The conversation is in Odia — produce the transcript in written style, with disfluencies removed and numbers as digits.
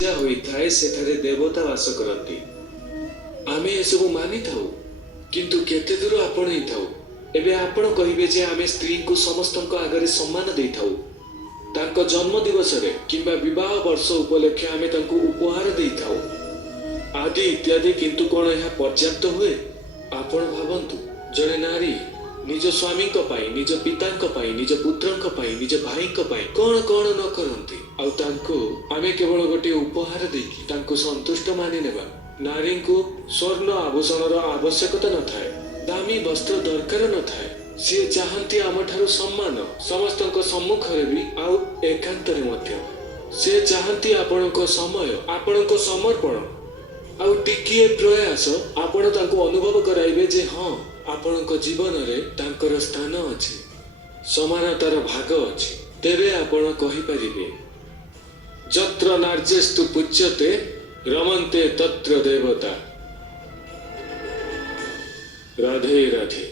ପୂଜା ହୋଇଥାଏ ସେଠାରେ ଦେବତା ବାସ କରନ୍ତି। ଆମେ ଏସବୁ ମାନିଥାଉ କିନ୍ତୁ କେତେ ଦୂର ଆପଣେଇ ଥାଉ। ଏବେ ଆପଣ କହିବେ ଯେ ଆମେ ସ୍ତ୍ରୀଙ୍କୁ ସମସ୍ତଙ୍କ ଆଗରେ ସମ୍ମାନ ଦେଇଥାଉ, ତାଙ୍କ ଜନ୍ମ ଦିବସରେ କିମ୍ବା ବିବାହ ବର୍ଷ ଉପଲକ୍ଷେ ଆମେ ତାଙ୍କୁ ଉପହାର ଦେଇଥାଉ ଆଦି ଇତ୍ୟାଦି, କିନ୍ତୁ କ'ଣ ଏହା ପର୍ଯ୍ୟାପ୍ତ ହୁଏ? ଆପଣ ଭାବନ୍ତୁ, ଜଣେ ନାରୀ ନିଜ ସ୍ୱାମୀଙ୍କ ପାଇଁ, ନିଜ ପିତାଙ୍କ ପାଇଁ, ନିଜ ପୁତ୍ରଙ୍କ ପାଇଁ, ନିଜ ଭାଇଙ୍କ ପାଇଁ କ'ଣ କ'ଣ ନ କରନ୍ତି, ଆଉ ତାଙ୍କୁ ଆମେ କେବଳ ଗୋଟିଏ ଉପହାର ଦେଇକି ତାଙ୍କୁ ସନ୍ତୁଷ୍ଟ ମାନିନେବା। ନାରୀଙ୍କୁ ସ୍ୱର୍ଣ୍ଣ ଆଭୂଷଣର ଆବଶ୍ୟକତା ନଥାଏ, ଦାମୀ ବସ୍ତ୍ର ଦରକାର ନଥାଏ। ସିଏ ଚାହାନ୍ତି ଆମଠାରୁ ସମ୍ମାନ, ସମସ୍ତଙ୍କ ସମ୍ମୁଖରେ ବି ଆଉ ଏକାନ୍ତରେ ମଧ୍ୟ। ସେ ଚାହାନ୍ତି ଆପଣଙ୍କ ସମୟ, ଆପଣଙ୍କ ସମର୍ପଣ, ଆଉ ଟିକିଏ ପ୍ରୟାସ। ଆପଣ ତାଙ୍କୁ ଅନୁଭବ କରାଇବେ ଯେ ହଁ, ଆପଣଙ୍କ ଜୀବନରେ ତାଙ୍କର ସ୍ଥାନ ଅଛି, ସମାନତାର ଭାଗ ଅଛି। ତେବେ ଆପଣ କହିପାରିବେ, ଯତ୍ର ନାର୍ଯ୍ୟସ୍ତୁ ପୂଜ୍ୟତେ ରମନ୍ତେ ତତ୍ର ଦେବତା। ରାଧେ ରାଧେ।